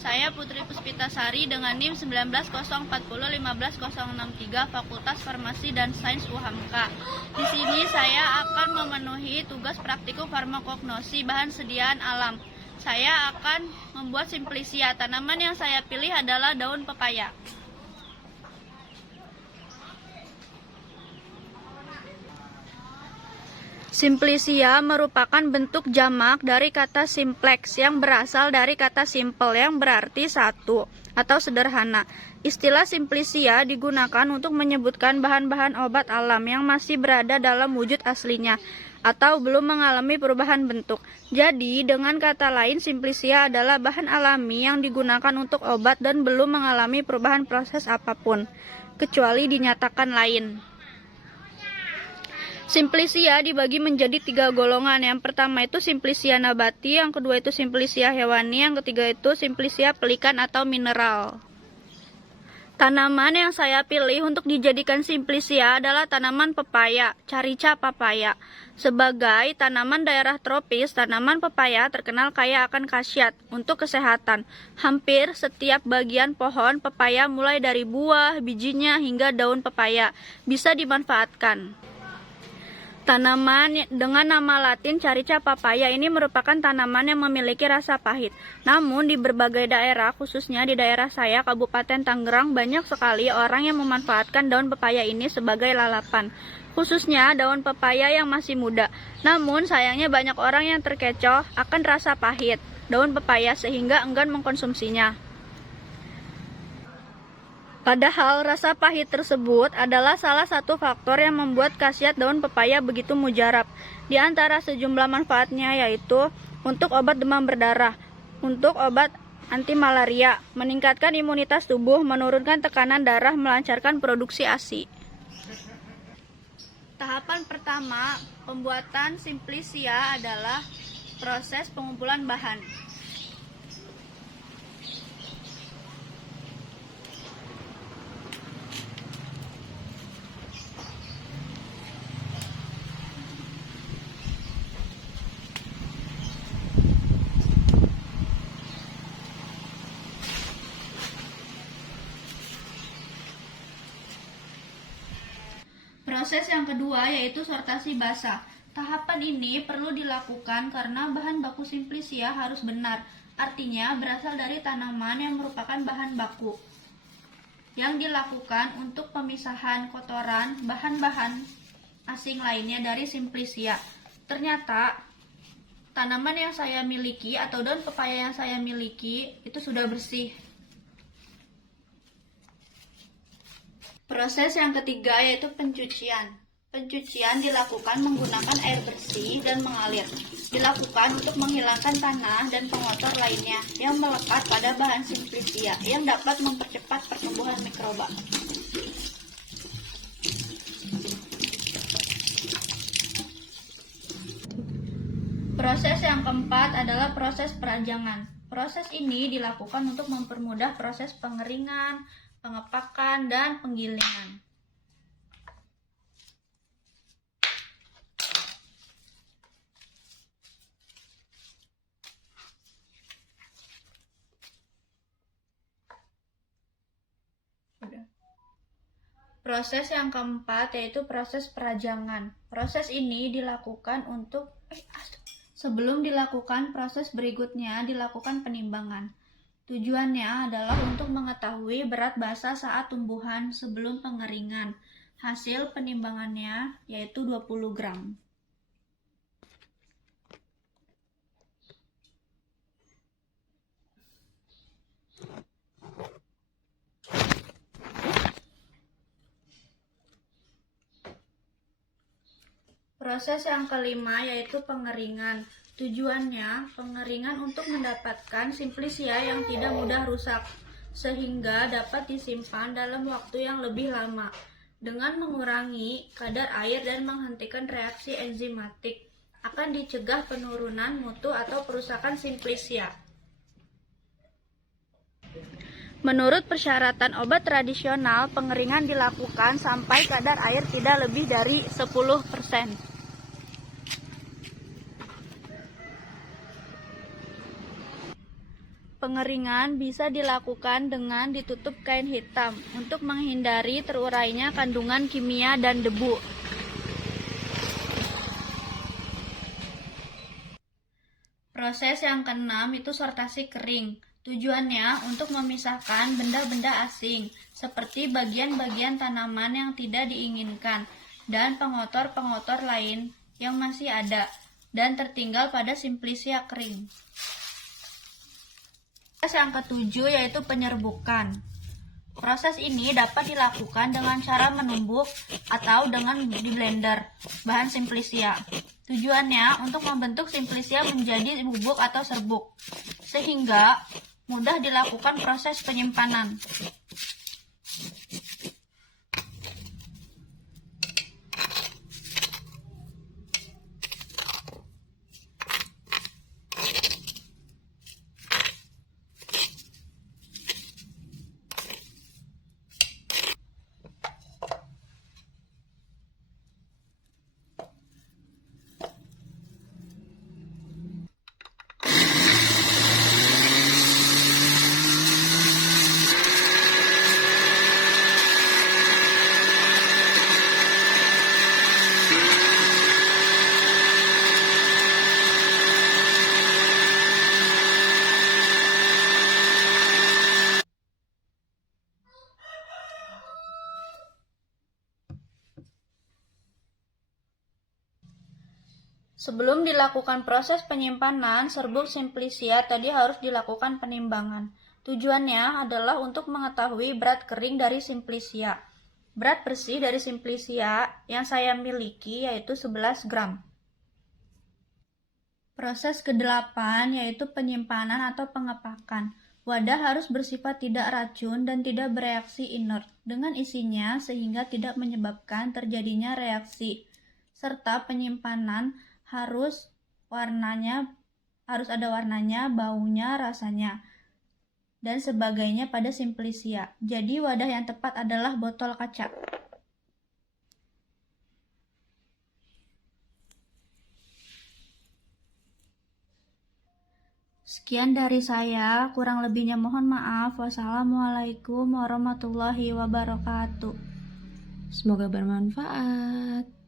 Saya Putri Puspitasari dengan NIM 1904015063 Fakultas Farmasi dan Sains UHAMKA. Di sini saya akan memenuhi tugas praktikum farmakognosi bahan sediaan alam. Saya akan membuat simplisia. Tanaman yang saya pilih adalah daun pepaya. Simplisia merupakan bentuk jamak dari kata simplex yang berasal dari kata simple yang berarti satu atau sederhana. Istilah simplisia digunakan untuk menyebutkan bahan-bahan obat alam yang masih berada dalam wujud aslinya atau belum mengalami perubahan bentuk. Jadi, dengan kata lain, simplisia adalah bahan alami yang digunakan untuk obat dan belum mengalami perubahan proses apapun, kecuali dinyatakan lain. Simplisia dibagi menjadi 3 golongan. Yang pertama itu simplisia nabati, yang kedua itu simplisia hewani, yang ketiga itu simplisia pelikan atau mineral. Tanaman yang saya pilih untuk dijadikan simplisia adalah tanaman pepaya, Carica papaya. Sebagai tanaman daerah tropis, tanaman pepaya terkenal kaya akan khasiat untuk kesehatan. Hampir setiap bagian pohon pepaya mulai dari buah, bijinya hingga daun pepaya bisa dimanfaatkan. Tanaman dengan nama latin Carica papaya ini merupakan tanaman yang memiliki rasa pahit. Namun di berbagai daerah, khususnya di daerah saya, Kabupaten Tangerang, banyak sekali orang yang memanfaatkan daun pepaya ini sebagai lalapan. Khususnya daun pepaya yang masih muda. Namun sayangnya banyak orang yang terkecoh akan rasa pahit daun pepaya sehingga enggan mengkonsumsinya. Padahal rasa pahit tersebut adalah salah satu faktor yang membuat khasiat daun pepaya begitu mujarab. Di antara sejumlah manfaatnya yaitu untuk obat demam berdarah, untuk obat anti malaria, meningkatkan imunitas tubuh, menurunkan tekanan darah, melancarkan produksi ASI. Tahapan pertama pembuatan simplisia adalah proses pengumpulan bahan. Proses yang kedua yaitu sortasi basah. Tahapan ini perlu dilakukan karena bahan baku simplisia harus benar, artinya berasal dari tanaman yang merupakan bahan baku. Yang dilakukan untuk pemisahan kotoran bahan-bahan asing lainnya dari simplisia. Ternyata tanaman yang saya miliki atau daun pepaya yang saya miliki itu sudah bersih. Proses yang ketiga yaitu pencucian. Pencucian dilakukan menggunakan air bersih dan mengalir. Dilakukan untuk menghilangkan tanah dan pengotor lainnya yang melekat pada bahan simplisia yang dapat mempercepat pertumbuhan mikroba. Proses yang keempat adalah proses perajangan. Proses ini dilakukan untuk mempermudah proses pengeringan, pengepakan, dan penggilingan. Proses yang keempat yaitu proses perajangan. Proses ini dilakukan untuk sebelum dilakukan proses berikutnya dilakukan penimbangan. Tujuannya adalah untuk mengetahui berat basa saat tumbuhan sebelum pengeringan. Hasil penimbangannya yaitu 20 gram. Proses yang kelima yaitu pengeringan. Tujuannya, pengeringan untuk mendapatkan simplisia yang tidak mudah rusak, sehingga dapat disimpan dalam waktu yang lebih lama, dengan mengurangi kadar air dan menghentikan reaksi enzimatik, akan dicegah penurunan mutu atau kerusakan simplisia. Menurut persyaratan obat tradisional, pengeringan dilakukan sampai kadar air tidak lebih dari 10%. Pengeringan bisa dilakukan dengan ditutup kain hitam untuk menghindari terurainya kandungan kimia dan debu. Proses yang keenam itu sortasi kering. Tujuannya untuk memisahkan benda-benda asing, seperti bagian-bagian tanaman yang tidak diinginkan, dan pengotor-pengotor lain yang masih ada, dan tertinggal pada simplisia kering. Proses yang ketujuh yaitu penyerbukan. Proses ini dapat dilakukan dengan cara menumbuk atau dengan di blender bahan simplisia. Tujuannya untuk membentuk simplisia menjadi bubuk atau serbuk, sehingga mudah dilakukan proses penyimpanan. Sebelum dilakukan proses penyimpanan, serbuk simplisia tadi harus dilakukan penimbangan. Tujuannya adalah untuk mengetahui berat kering dari simplisia. Berat bersih dari simplisia yang saya miliki yaitu 11 gram. Proses ke-8 yaitu penyimpanan atau pengepakan. Wadah harus bersifat tidak racun dan tidak bereaksi inert dengan isinya sehingga tidak menyebabkan terjadinya reaksi. Serta penyimpanan harus ada warnanya, baunya, rasanya, dan sebagainya pada simplisia. Jadi wadah yang tepat adalah botol kaca. Sekian dari saya, kurang lebihnya mohon maaf. Wassalamualaikum warahmatullahi wabarakatuh. Semoga bermanfaat.